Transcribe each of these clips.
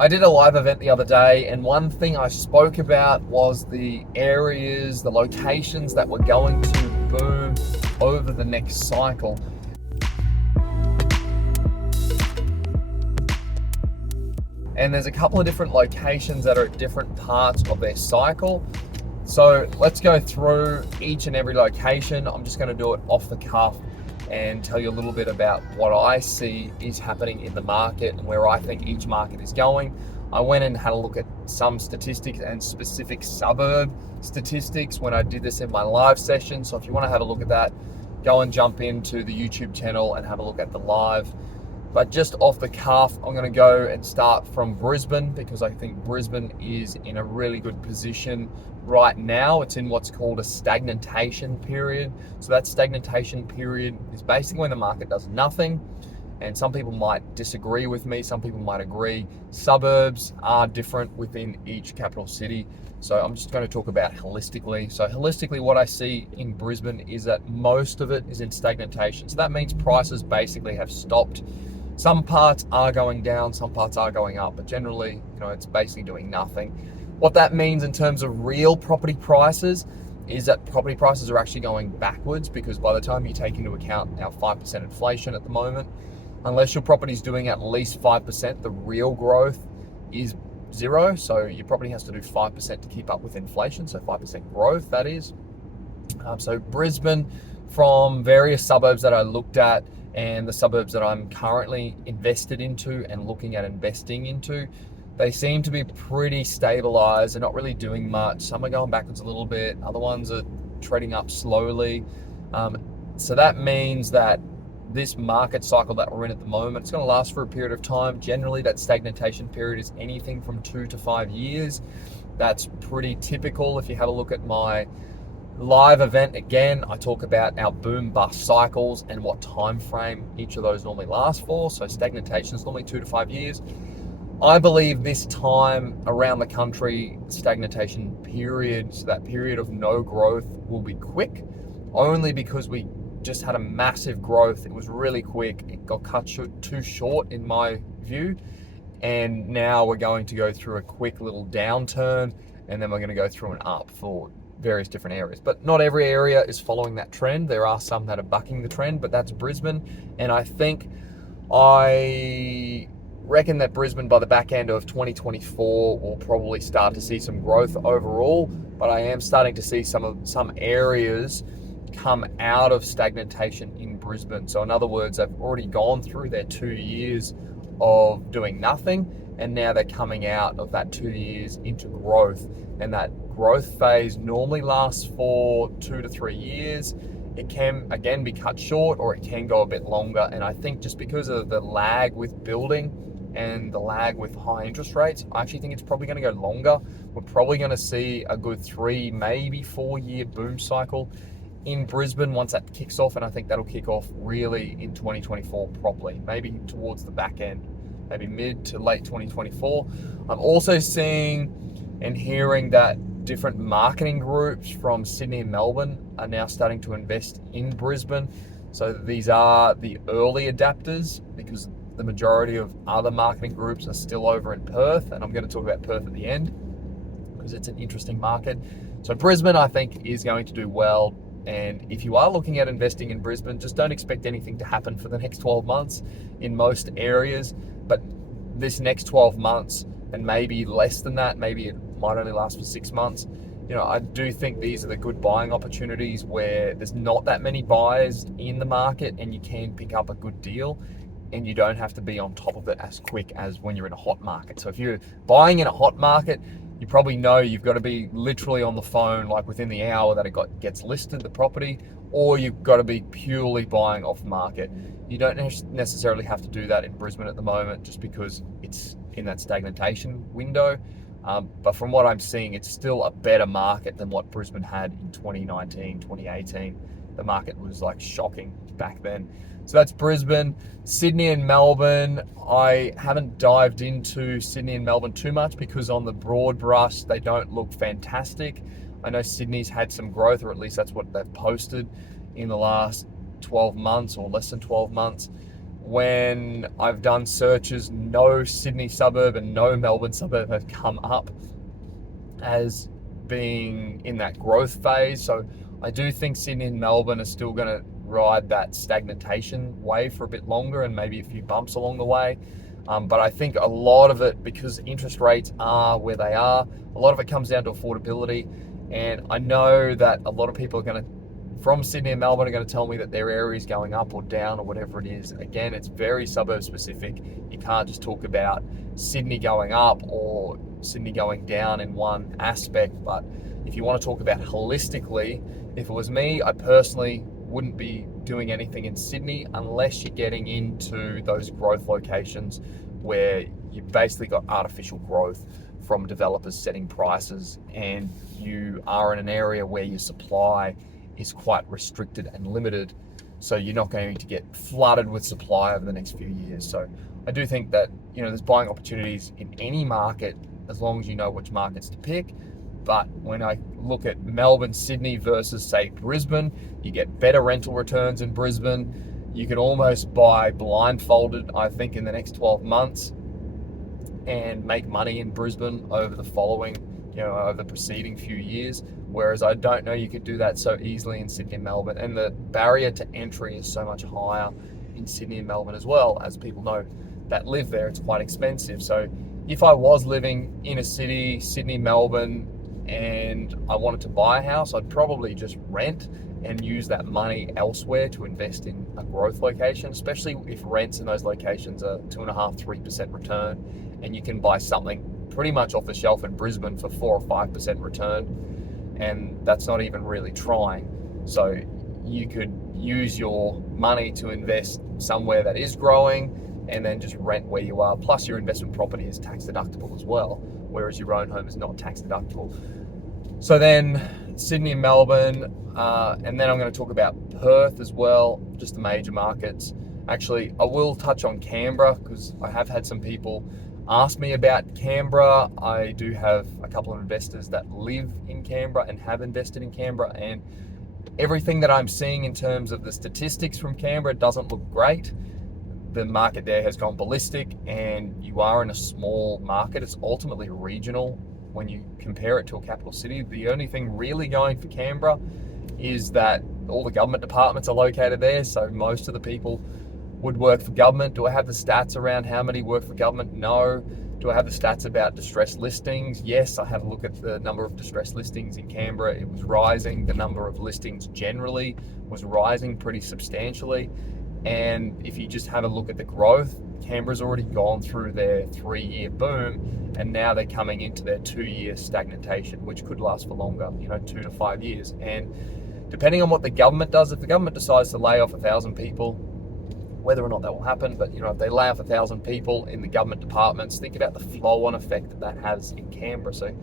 I did a live event the other day, and one thing I spoke about was the areas, the locations that were going to boom over the next cycle. And there's a couple of different locations that are at different parts of their cycle. So let's go through each and every location. I'm just going to do it off the cuff and tell you a little bit about what I see is happening in the market and where I think each market is going. I went and had a look at some statistics and specific suburb statistics when I did this in my live session. So if you want to have a look at that, go and jump into the YouTube channel and have a look at the live. But just off the cuff, I'm going to go and start from Brisbane because I think Brisbane is in a really good position right now. It's in what's called a stagnation period. So that stagnation period is basically when the market does nothing. And some people might disagree with me, some people might agree. Suburbs are different within each capital city. So I'm just going to talk about holistically. So holistically, what I see in Brisbane is that most of it is in stagnation. So that means prices basically have stopped. Some parts are going down, some parts are going up, but generally, it's basically doing nothing. What that means in terms of real property prices is that property prices are actually going backwards, because by the time you take into account now 5% inflation at the moment, unless your property is doing at least 5%, the real growth is zero. So your property has to do 5% to keep up with inflation. So 5% growth, that is. So Brisbane, from various suburbs that I looked at and the suburbs that I'm currently invested into and looking at investing into, they seem to be pretty stabilized. They're not really doing much. Some are going backwards a little bit. Other ones are treading up slowly. So that means that this market cycle that we're in at the moment, it's going to last for a period of time. Generally, that stagnation period is anything from 2 to 5 years. That's pretty typical. If you have a look at my live event, again, I talk about our boom bust cycles and what time frame each of those normally last for. So stagnation is normally 2 to 5 years. I believe this time around the country, stagnation period, so that period of no growth, will be quick, only because we just had a massive growth. It was really quick. It got cut too short in my view. And now we're going to go through a quick little downturn, and then we're going to go through an up for various different areas. But not every area is following that trend. There are some that are bucking the trend, but that's Brisbane. And I reckon that Brisbane, by the back end of 2024, will probably start to see some growth overall. But I am starting to see some areas come out of stagnation in Brisbane. So in other words, they've already gone through their 2 years of doing nothing, and now they're coming out of that 2 years into growth. And that growth phase normally lasts for 2 to 3 years. It can again be cut short, or it can go a bit longer. And I think just because of the lag with building and the lag with high interest rates, I actually think it's probably going to go longer. We're probably going to see a good 3, maybe 4 year boom cycle in Brisbane once that kicks off, and I think that'll kick off really in 2024 properly, maybe towards the back end, maybe mid to late 2024. I'm also seeing and hearing that different marketing groups from Sydney and Melbourne are now starting to invest in Brisbane. So these are the early adapters, because the majority of other marketing groups are still over in Perth, and I'm going to talk about Perth at the end because it's an interesting market. So Brisbane, I think, is going to do well. And if you are looking at investing in Brisbane, just don't expect anything to happen for the next 12 months in most areas. But this next 12 months, and maybe less than that, maybe it might only last for 6 months, I do think these are the good buying opportunities where there's not that many buyers in the market and you can pick up a good deal, and you don't have to be on top of it as quick as when you're in a hot market. So if you're buying in a hot market, you probably know you've got to be literally on the phone like within the hour that it gets listed, the property, or you've got to be purely buying off market. You don't necessarily have to do that in Brisbane at the moment, just because it's in that stagnation window. But from what I'm seeing, it's still a better market than what Brisbane had in 2019, 2018. The market was like shocking back then. So that's Brisbane. Sydney and Melbourne, I haven't dived into Sydney and Melbourne too much because on the broad brush, they don't look fantastic. I know Sydney's had some growth, or at least that's what they've posted in the last 12 months or less than 12 months. when I've done searches, no Sydney suburb and no Melbourne suburb have come up as being in that growth phase. So I do think Sydney and Melbourne are still going to ride that stagnation wave for a bit longer, and maybe a few bumps along the way. But I think a lot of it, because interest rates are where they are, a lot of it comes down to affordability. And I know that a lot of people are going to, from Sydney and Melbourne, are going to tell me that their area is going up or down or whatever it is. Again, it's very suburb specific. You can't just talk about Sydney going up or Sydney going down in one aspect. But if you want to talk about holistically, if it was me, I personally wouldn't be doing anything in Sydney unless you're getting into those growth locations where you've basically got artificial growth from developers setting prices, and you are in an area where your supply is quite restricted and limited, so you're not going to get flooded with supply over the next few years. So I do think that, you know, there's buying opportunities in any market as long as you know which markets to pick. But when I look at Melbourne, Sydney versus, say, Brisbane, you get better rental returns in Brisbane. You can almost buy blindfolded, I think, in the next 12 months and make money in Brisbane over the following, you know, over the preceding few years. Whereas I don't know you could do that so easily in Sydney and Melbourne. And the barrier to entry is so much higher in Sydney and Melbourne as well. As people know that live there, it's quite expensive. So if I was living in a city, Sydney, Melbourne, and I wanted to buy a house, I'd probably just rent and use that money elsewhere to invest in a growth location, especially if rents in those locations are 2.5–3% return, and you can buy something pretty much off the shelf in Brisbane for 4 or 5% return, and that's not even really trying. So you could use your money to invest somewhere that is growing and then just rent where you are. Plus your investment property is tax deductible as well, whereas your own home is not tax deductible. So then Sydney and Melbourne, and then I'm going to talk about Perth as well, just the major markets. Actually, I will touch on Canberra because I have had some people ask me about Canberra. I do have a couple of investors that live in Canberra and have invested in Canberra, and everything that I'm seeing in terms of the statistics from Canberra doesn't look great. The market there has gone ballistic, and you are in a small market. It's ultimately regional when you compare it to a capital city. The only thing really going for Canberra is that all the government departments are located there, so most of the people would work for government. Do I have the stats around how many work for government? No. Do I have the stats about distressed listings? Yes, I have a look at the number of distressed listings in Canberra. It was rising. The number of listings generally was rising pretty substantially. And if you just have a look at the growth, Canberra's already gone through their 3-year boom, and now they're coming into their 2-year stagnation, which could last for longer, 2 to 5 years. And depending on what the government does, if the government decides to lay off 1,000 people, whether or not that will happen, but if they lay off 1,000 people in the government departments, think about the flow-on effect that has in Canberra. So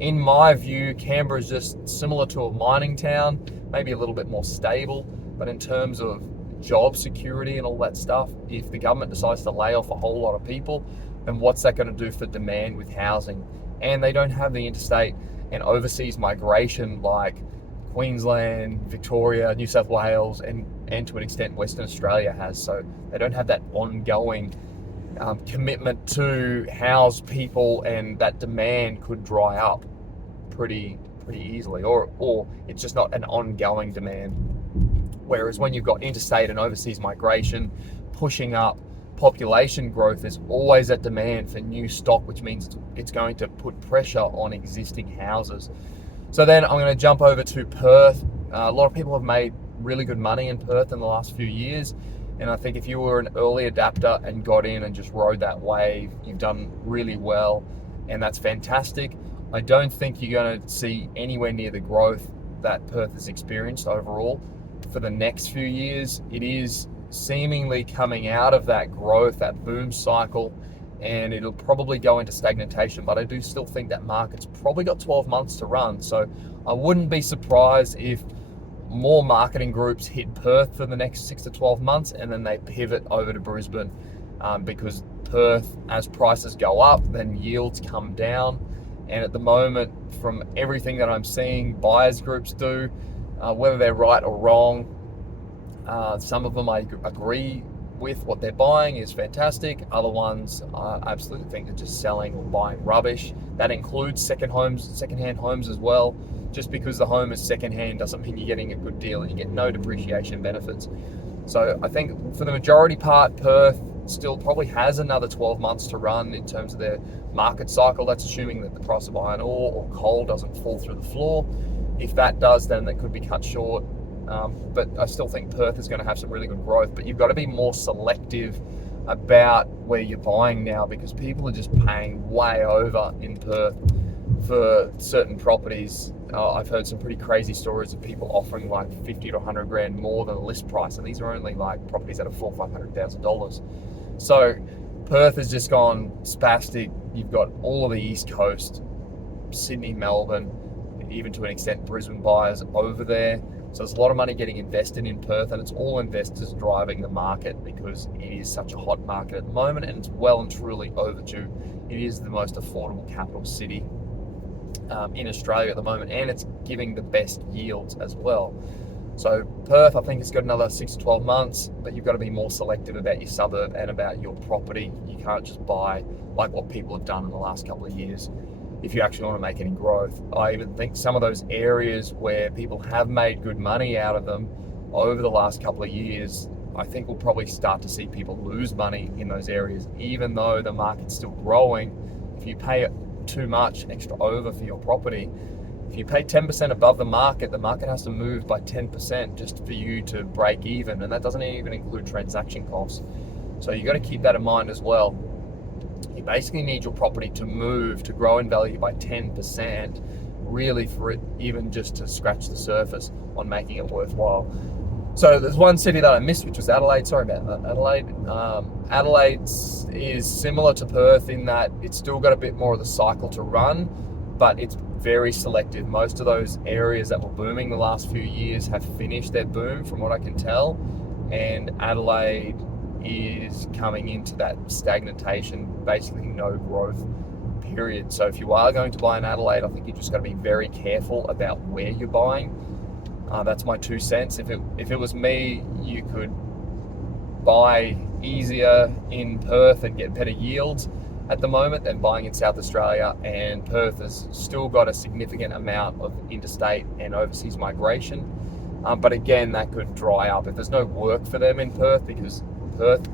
in my view, Canberra is just similar to a mining town, maybe a little bit more stable, but in terms of job security and all that stuff, if the government decides to lay off a whole lot of people, then what's that going to do for demand with housing? And they don't have the interstate and overseas migration like Queensland, Victoria, New South Wales, and to an extent Western Australia has. So they don't have that ongoing commitment to house people, and that demand could dry up pretty easily, or it's just not an ongoing demand. Whereas when you've got interstate and overseas migration pushing up population growth, there's always that demand for new stock, which means it's going to put pressure on existing houses. So then I'm going to jump over to Perth. A lot of people have made really good money in Perth in the last few years, and I think if you were an early adapter and got in and just rode that wave, you've done really well, and that's fantastic. I don't think you're going to see anywhere near the growth that Perth has experienced overall for the next few years. It is seemingly coming out of that growth, that boom cycle, and it'll probably go into stagnation, but I do still think that market's probably got 12 months to run. So I wouldn't be surprised if more marketing groups hit Perth for the next 6 to 12 months and then they pivot over to Brisbane, because Perth, as prices go up, then yields come down. And at the moment, from everything that I'm seeing buyers groups do, whether they're right or wrong, some of them I agree with what they're buying is fantastic. Other ones I absolutely think are just selling or buying rubbish. That includes secondhand homes as well. Just because the home is secondhand doesn't mean you're getting a good deal, and you get no depreciation benefits. So I think for the majority part, Perth still probably has another 12 months to run in terms of their market cycle. That's assuming that the price of iron ore or coal doesn't fall through the floor. If that does, then they could be cut short. But I still think Perth is going to have some really good growth. But you've got to be more selective about where you're buying now, because people are just paying way over in Perth for certain properties. I've heard some pretty crazy stories of people offering like 50 to 100 grand more than the list price, and these are only like properties that are $400,000-$500,000. So Perth has just gone spastic. You've got all of the East Coast, Sydney, Melbourne, even to an extent Brisbane buyers over there. So there's a lot of money getting invested in Perth, and it's all investors driving the market because it is such a hot market at the moment, and it's well and truly overdue. It is the most affordable capital city in Australia at the moment, and it's giving the best yields as well. So Perth, I think it's got another 6 to 12 months, but you've got to be more selective about your suburb and about your property. You can't just buy like what people have done in the last couple of years if you actually want to make any growth. I even think some of those areas where people have made good money out of them over the last couple of years, I think we'll probably start to see people lose money in those areas, even though the market's still growing. If you pay too much extra over for your property, if you pay 10% above the market has to move by 10% just for you to break even, and that doesn't even include transaction costs. So you got to keep that in mind as well. You basically need your property to move, to grow in value by 10%, really, for it even just to scratch the surface on making it worthwhile. So there's one city that I missed, which was Adelaide. Sorry about that, Adelaide. Adelaide is similar to Perth in that it's still got a bit more of the cycle to run, but it's very selective. Most of those areas that were booming the last few years have finished their boom, from what I can tell, and Adelaide is coming into that stagnation, basically no growth period. So if you are going to buy in Adelaide, I think you just got to be very careful about where you're buying. That's my 2 cents. If it was me, you could buy easier in Perth and get better yields at the moment than buying in South Australia, and Perth has still got a significant amount of interstate and overseas migration. But again, that could dry up if there's no work for them in Perth, because Perth,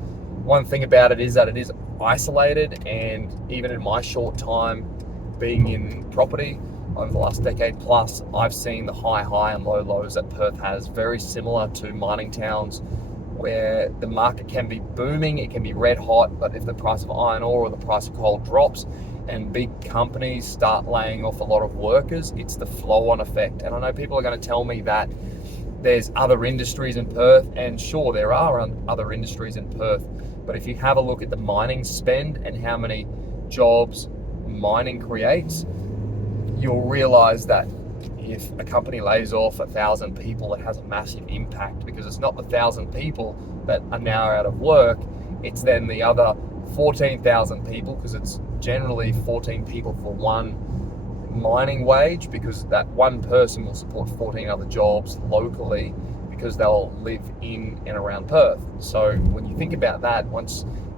one thing about it is that it is isolated, and even in my short time being in property over the last decade plus, I've seen the high and low lows that Perth has, very similar to mining towns, where the market can be booming, it can be red hot, but if the price of iron ore or the price of coal drops and big companies start laying off a lot of workers, it's the flow-on effect. And I know people are going to tell me that there's other industries in Perth, and sure, there are other industries in Perth, but if you have a look at the mining spend and how many jobs mining creates, you'll realize that if a company lays off 1,000 people, it has a massive impact, because it's not the 1,000 people that are now out of work, it's then the other 14,000 people, because it's generally 14 people for one mining wage, because that one person will support 14 other jobs locally, because they'll live in and around Perth. So when you think about that,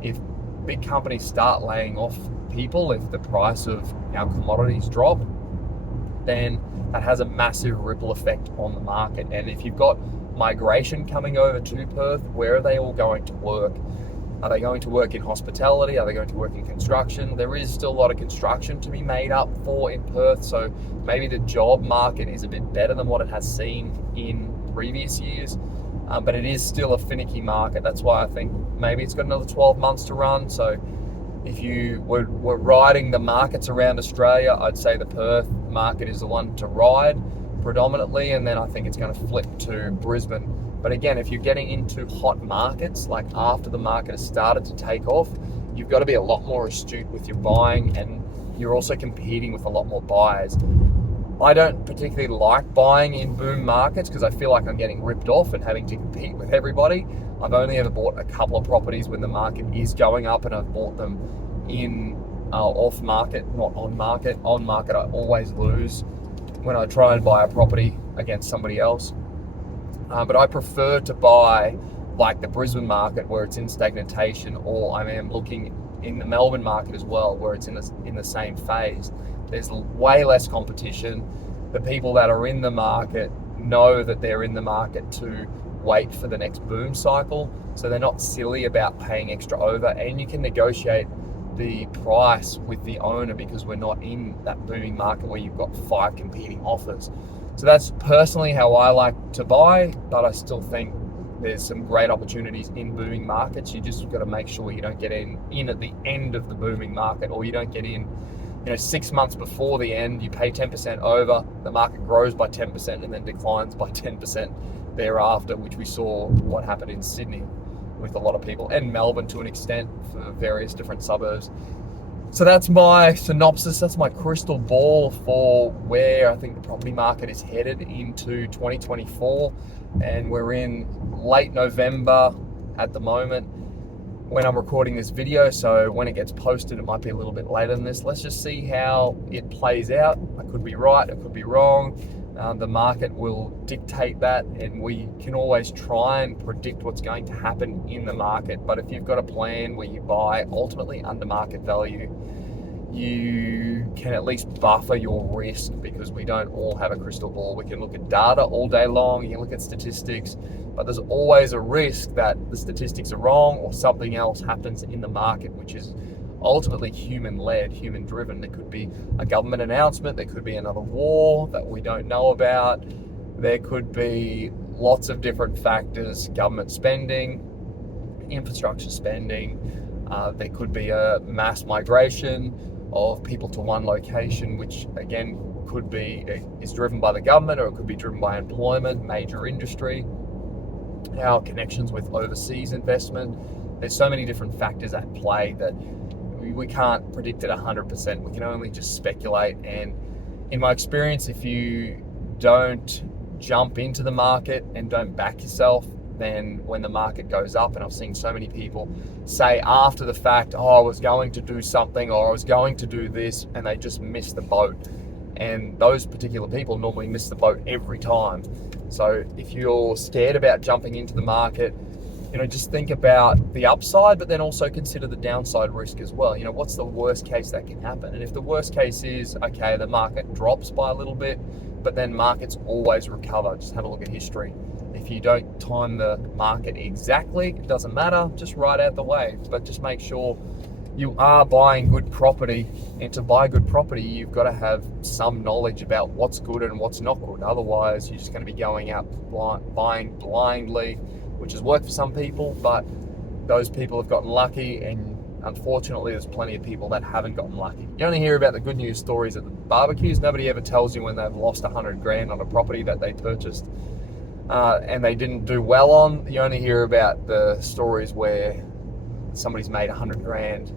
if big companies start laying off people, if the price of our commodities drop, then that has a massive ripple effect on the market. And if you've got migration coming over to Perth, where are they all going to work? Are they going to work in hospitality? Are they going to work in construction? There is still a lot of construction to be made up for in Perth, so maybe the job market is a bit better than what it has seen in previous years, but it is still a finicky market. That's why I think maybe it's got another 12 months to run. So if you were riding the markets around Australia, I'd say the Perth market is the one to ride predominantly, and then I think it's going to flip to Brisbane. But again, if you're getting into hot markets, like after the market has started to take off, you've got to be a lot more astute with your buying, and you're also competing with a lot more buyers. I don't particularly like buying in boom markets because I feel like I'm getting ripped off and having to compete with everybody. I've only ever bought a couple of properties when the market is going up, and I've bought them in off market, not on market. On market, I always lose when I try and buy a property against somebody else. But I prefer to buy like the Brisbane market where it's in stagnation, or I am looking in the Melbourne market as well where it's in the same phase. There's way less competition. The people that are in the market know that they're in the market to wait for the next boom cycle, so they're not silly about paying extra over, and you can negotiate the price with the owner because we're not in that booming market where you've got 5 competing offers. So that's personally how I like to buy, but I still think there's some great opportunities in booming markets. You just got to make sure you don't get in at the end of the booming market, or you don't get in 6 months before the end. You pay 10% over, the market grows by 10% and then declines by 10% thereafter, which we saw what happened in Sydney with a lot of people, and Melbourne to an extent for various different suburbs. So that's my synopsis, that's my crystal ball for where I think the property market is headed into 2024. And we're in late November at the moment when I'm recording this video, so when it gets posted it might be a little bit later than this. Let's just see how it plays out. I could be right, I could be wrong. The market will dictate that, and we can always try and predict what's going to happen in the market. But if you've got a plan where you buy ultimately under market value, you can at least buffer your risk, because we don't all have a crystal ball. We can look at data all day long, you can look at statistics, but there's always a risk that the statistics are wrong or something else happens in the market, which is ultimately human-led, human-driven. There could be a government announcement, there could be another war that we don't know about, there could be lots of different factors, government spending, infrastructure spending, there could be a mass migration of people to one location, which again is driven by the government, or it could be driven by employment, major industry, our connections with overseas investment. There's so many different factors at play that we can't predict it 100%. We can only just speculate. And in my experience, if you don't jump into the market and don't back yourself, then when the market goes up, and I've seen so many people say after the fact, oh, I was going to do something, or I was going to do this, and they just miss the boat. And those particular people normally miss the boat every time. So if you're scared about jumping into the market, just think about the upside, but then also consider the downside risk as well. What's the worst case that can happen? And if the worst case is, okay, the market drops by a little bit, but then markets always recover. Just have a look at history. If you don't time the market exactly, it doesn't matter, just ride out the wave. But just make sure you are buying good property, and to buy good property, you've got to have some knowledge about what's good and what's not good. Otherwise, you're just going to be going out buying blindly, which has worked for some people, but those people have gotten lucky, and unfortunately there's plenty of people that haven't gotten lucky. You only hear about the good news stories at the barbecues. Nobody ever tells you when they've lost 100 grand on a property that they purchased and they didn't do well on. You only hear about the stories where somebody's made 100 grand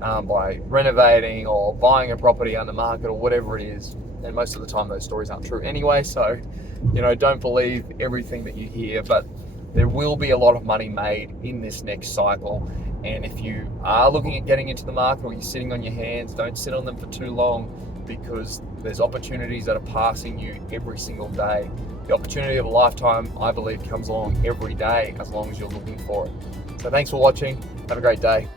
by renovating or buying a property on the market or whatever it is, and most of the time those stories aren't true anyway. So don't believe everything that you hear, but there will be a lot of money made in this next cycle. And if you are looking at getting into the market, or you're sitting on your hands, don't sit on them for too long, because there's opportunities that are passing you every single day. The opportunity of a lifetime, I believe, comes along every day as long as you're looking for it. So thanks for watching. Have a great day.